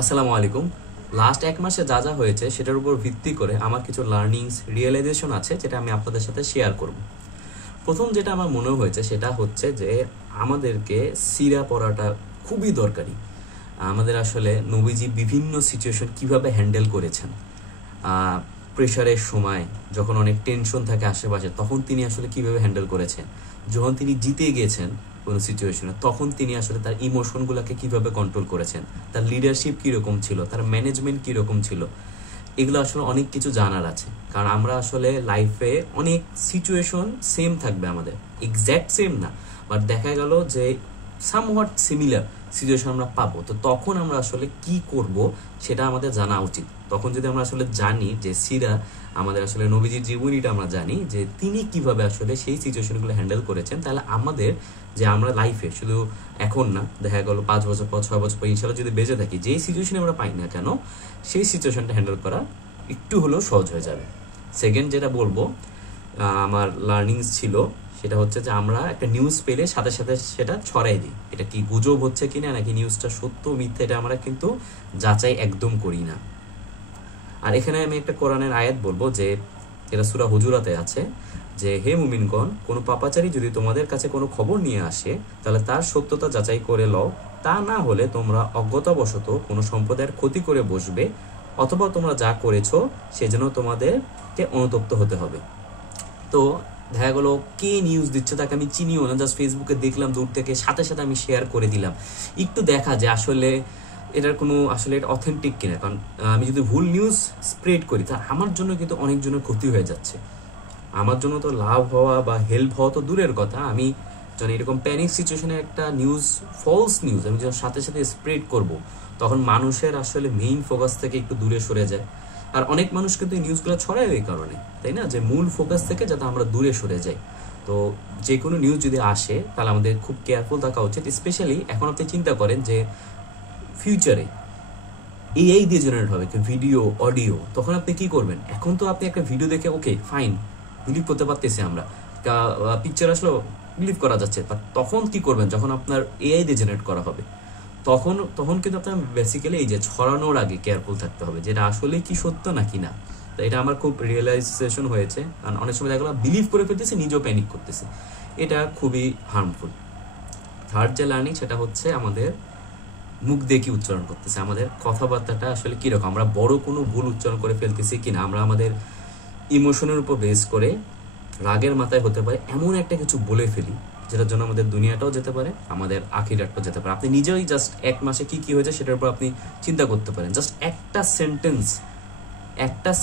আসসালামু আলাইকুম। লাস্ট এক মাসে যা যা হয়েছে সেটার উপর ভিত্তি করে আমার কিছু লার্নিংস রিয়েলাইজেশন আছে, যেটা আমি আপনাদের সাথে শেয়ার করব। প্রথম যেটা আমার মনে হয়েছে সেটা হচ্ছে যে আমাদেরকে সিরা পড়াটা খুবই দরকারি। আমাদের আসলে নবীজি বিভিন্ন সিচুয়েশন কিভাবে হ্যান্ডেল করেছেন, প্রেশারের সময় যখন অনেক টেনশন থাকে আশেপাশে, তখন তিনি আসলে কিভাবে হ্যান্ডেল করেছেন। যখন তিনি জিতে গেছেন কোনো সিচুয়েশনে, তখন তিনি আসলে তার ইমোশনগুলোকে কিভাবে কন্ট্রোল করেছেন, তার লিডারশিপ কীরকম ছিল, তার ম্যানেজমেন্ট কীরকম ছিল। এগুলো আসলে অনেক কিছু জানার আছে, কারণ আমরা আসলে লাইফে অনেক সিচুয়েশন সেম থাকবে, আমাদের এক্স্যাক্ট সেম না, বাট দেখা গেল যে সামহট সিমিলার সিচুয়েশন আমরা পাবো। তো তখন আমরা আসলে কি করব সেটা আমাদের জানা উচিত। তখন যদি আমরা আসলে জানি যে সিরা, আমাদের আসলে নবীজির জীবনীটা আমরা জানি যে তিনি কিভাবে আসলে সেই সিচুয়েশনগুলো হ্যান্ডেল করেছেন, তাহলে আমাদের যে আমরা লাইফে শুধু এখন না, দেখা গেল 5 বছর পর 6 বছর পর ইনশাল্লাহ যদি বেঁচে থাকি, যেই সিচুয়েশনে আমরা পাই না কেন, সেই সিচুয়েশনটা হ্যান্ডেল করা একটু হলেও সহজ হয়ে যাবে। সেকেন্ড যেটা বলবো, আমার লার্নিংস ছিল সেটা হচ্ছে যে আমরা একটা নিউজ পেলে সাথে সাথে সেটা ছড়াই দিই। এটা কি গুজব হচ্ছে কিনা, নাকি নিউজটা সত্য মিথ্যা, এটা আমরা কিন্তু যাচাই একদম করি না। আর এখানে আমি একটা কোরআনের আয়াত বলবো, যে এটা সূরা হুজুরাতে আছে, যে হে মুমিনগণ, কোনো পাপাচারী যদি তোমাদের কাছে কোনো খবর নিয়ে আসে, তাহলে তার সত্যতা যাচাই করে লও। তা না হলে তোমরা অজ্ঞতাবশত কোনো সম্প্রদায়ের ক্ষতি করে বসবে, অথবা তোমরা যা করেছো সেজন্য তোমাদেরকে অনুতপ্ত হতে হবে। তো দেখা গেলো কে নিউজ দিচ্ছে তাকে আমি চিনিও না, জাস্ট ফেসবুকে দেখলাম দূর থেকে, সাথে সাথে আমি শেয়ার করে দিলাম। একটু দেখা যে আসলে এটার কোনো আসলে এটা অথেন্টিক কিনা, কারণ আমি যদি ভুল নিউজ স্প্রেড করি তা আমার জন্য কিন্তু অনেকজনের ক্ষতি হয়ে যাচ্ছে। আমার জন্য তো লাভ হওয়া বা হেল্প হওয়া তো দূরের কথা, আমি যখন এরকম প্যানিক সিচুয়েশনে একটা নিউজ, ফলস নিউজ আমি যখন সাথে সাথে স্প্রেড করব, তখন মানুষের আসলে মেইন ফোকাস থেকে একটু দূরে সরে যায়। আর অনেক মানুষ কিন্তু এই নিউজগুলো ছড়ায় এই কারণে, তাই না, যে মূল ফোকাস থেকে যাতে আমরা দূরে সরে যাই। তো যে কোনো নিউজ যদি আসে তাহলে আমাদের খুব কেয়ারফুল থাকা উচিত। স্পেশালি এখন আপনি চিন্তা করেন যে ফিউচারে এআই দিয়ে জেনারেট হবে ভিডিও, অডিও, তখন আপনি কি করবেন? এখন তো আপনি একটা ভিডিও দেখে ওকে ফাইন বিলিভ করতে পারতেছি, আমরা পিকচার আসলে বিলিভ করা যাচ্ছে, বাট তখন কি করবেন যখন আপনার এআই দিয়ে জেনারেট করা হবে? তখন তখন কিন্তু আপনার বেসিক্যালি এই যে ছড়ানোর আগে কেয়ারফুল থাকতে হবে, যেটা আসলে কি সত্য নাকি না। তো এটা আমার খুব রিয়েলাইজেশন হয়েছে, কারণ অনেক সময় দেখা গেলো বিলিভ করে ফেলতেছি, নিজেও প্যানিক করতেছি, এটা খুবই হার্মফুল। থার্ড যে লার্নিং সেটা হচ্ছে আমাদের মুখ দিয়ে কি উচ্চারণ করতেছে, আমাদের কথাবার্তাটা আসলে কীরকম, আমরা বড় কোনো ভুল উচ্চারণ করে ফেলতেছি কিনা, আমরা আমাদের ইমোশনের উপর বেস করে রাগের মাথায় হতে পারে এমন একটা কিছু বলে ফেলি, যেটার জন্য আমাদের দুনিয়াটাও যেতে পারে, আমাদের আখিরাতটাও যেতে পারে। আপনি নিজেই জাস্ট এক মাসে কি কি হয়েছে সেটার উপর আপনি চিন্তা করতে পারেন। জাস্ট একটা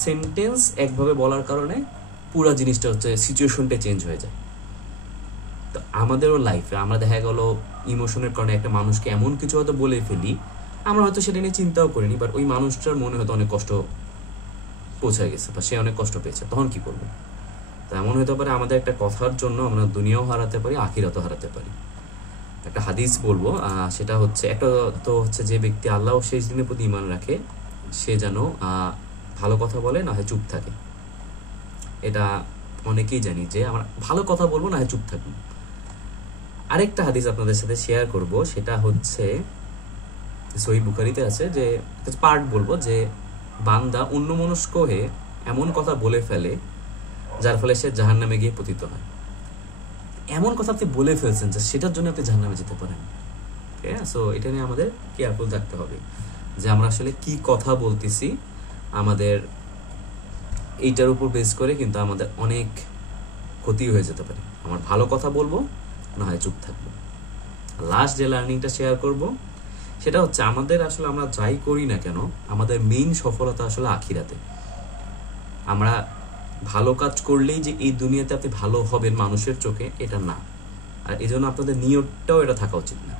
সেন্টেন্স একভাবে বলার কারণে পুরো জিনিসটা হচ্ছে সিচুয়েশনটা চেঞ্জ হয়ে যায়। তো আমাদেরও লাইফে আমরা দেখা গেল ইমোশনের কারণে একটা মানুষকে এমন কিছু হয়তো বলে ফেলি, আমরা হয়তো সেটা নিয়ে চিন্তাও করিনি, বাট ওই মানুষটার মনে হয়তো অনেক কষ্ট পৌঁছে গেছে বা সে অনেক কষ্ট পেয়েছে, তখন কি করবো? তো এমন হতে পারে আমাদের একটা কথার জন্য আমরা দুনিয়াও হারাতে পারি, আখিরাতও হারাতে পারি। একটা হাদিস বলবো, সেটা হচ্ছে একটা, তো হচ্ছে যে ব্যক্তি আল্লাহ ও শেষ দিনের প্রতি ঈমান রাখে সে যেন ভালো কথা বলে, না হয় চুপ থাকে। এটা অনেকেই জানি যে আমরা ভালো কথা বলবো, না হয় চুপ থাকবো। আরেকটা হাদিস আপনাদের সাথে শেয়ার করব, সেটা হচ্ছে সহিহ বুখারীতে আছে, যে পার্ট বলবো, যে বান্দা অন্যমনস্ক হয়ে এমন কথা বলে ফেলে যার ফলে সে জাহান্নামে গিয়ে পতিত হয়। এমন কথা আপনি বলে ফেলছেন যে সেটার জন্য আপনি জাহান্নামে যেতে পারেন। সো এটা নিয়ে আমাদের কেয়ারফুল থাকতে হবে, যে আমরা আসলে কি কথা বলতেছি, আমাদের এইটার উপর বেস করে কিন্তু আমাদের অনেক ক্ষতি হয়ে যেতে পারে। আমার ভালো কথা বলবো, না হয় চুপ থাকবো। লাস্ট যে লার্নিংটা শেয়ার করব সেটা হচ্ছে আমাদের আসলে আমরা যাই করি না কেন, আমাদের মেইন সফলতা আসলে আখিরাতে। আমরা ভালো কাজ করলেই যে এই দুনিয়াতে আপনি ভালো হবেন মানুষের চোখে, এটা না। আর এই জন্য আপনাদের নিয়তটাও এটা থাকা উচিত না,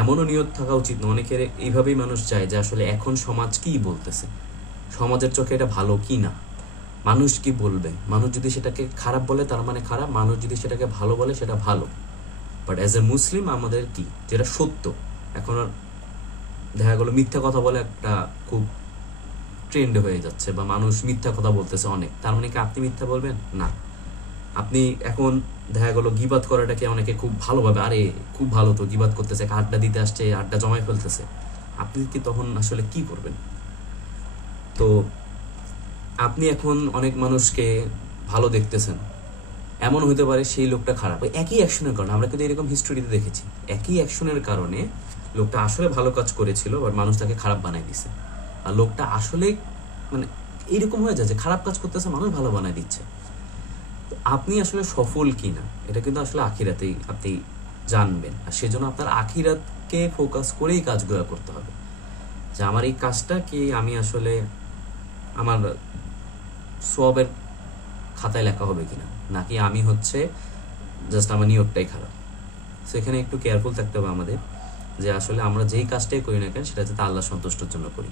এমনও নিয়ত থাকা উচিত না। অনেকের এইভাবেই মানুষ চায় যে আসলে এখন সমাজ কি বলতেছে, সমাজের চোখে এটা ভালো কি না, মানুষ কি বলবে, মানুষ যদি সেটাকে খারাপ বলে তার মানে খারাপ, মানুষ যদি সেটাকে ভালো বলে সেটা ভালো। বাট অ্যাজ এ মুসলিম আমাদের কি, যেটা সত্য, এখন দেখা গেলো মিথ্যা কথা বলে একটা খুব ট্রেন্ড হয়ে যাচ্ছে, বা মানুষ মিথ্যা কথা বলতেছে অনেক, তার মানে কি আপনি মিথ্যা বলবেন না? আপনি এখন দেখা গেলো গিবাত করাটাকে অনেকে খুব ভালোভাবে, আরে খুব ভালো তো গিবাত করতেছে, আড্ডা দিতে আসছে, আড্ডা জমায় ফেলতেছে, আপনি কি তখন আসলে কি করবেন? তো আপনি এখন অনেক মানুষকে ভালো দেখতেছেন, এমন হতে পারে সেই লোকটা খারাপ, ওই একই অ্যাকশনের কারণে। আমরা কিন্তু এরকম হিস্টোরিতে দেখেছি, একই অ্যাকশনের কারণে লোকটা আসলে ভালো কাজ করেছিল, বাট মানুষ তাকে খারাপ বানাই দিছে। আর লোকটা আসলে মানে এইরকম হয়ে যায় যে খারাপ কাজ করতেছে, মানুষ ভালো বানাই দিচ্ছে। তো আপনি আসলে সফল কি না, এটা কিন্তু আসলে আখিরাতেই আপনি জানবেন। আর সেজন্য আপনার আখিরাতকে ফোকাস করেই কাজগুলো করতে হবে, যে আমার এই কাজটা কি আমি আসলে আমার সওয়াবের খাতায় লেখা হবে কিনা, নাকি আমি হচ্ছে জাস্ট আমার নিয়তটাই খারাপ। সেখানে একটু কেয়ারফুল থাকতে হবে আমাদের, যে আসলে আমরা যেই কাজটাই করি না কেন সেটা যাতে আল্লাহ সন্তুষ্টর জন্য করি।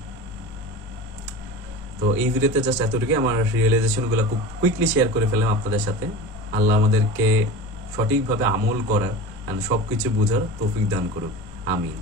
তো এই ভিডিওতে জাস্ট এতটুকুই, আমার রিয়েলাইজেশনগুলো খুব কুইকলি শেয়ার করে ফেললাম আপনাদের সাথে। আল্লাহ আমাদেরকে সঠিকভাবে আমল করার আর সব কিছু বোঝার তৌফিক দান করুক, আমিন।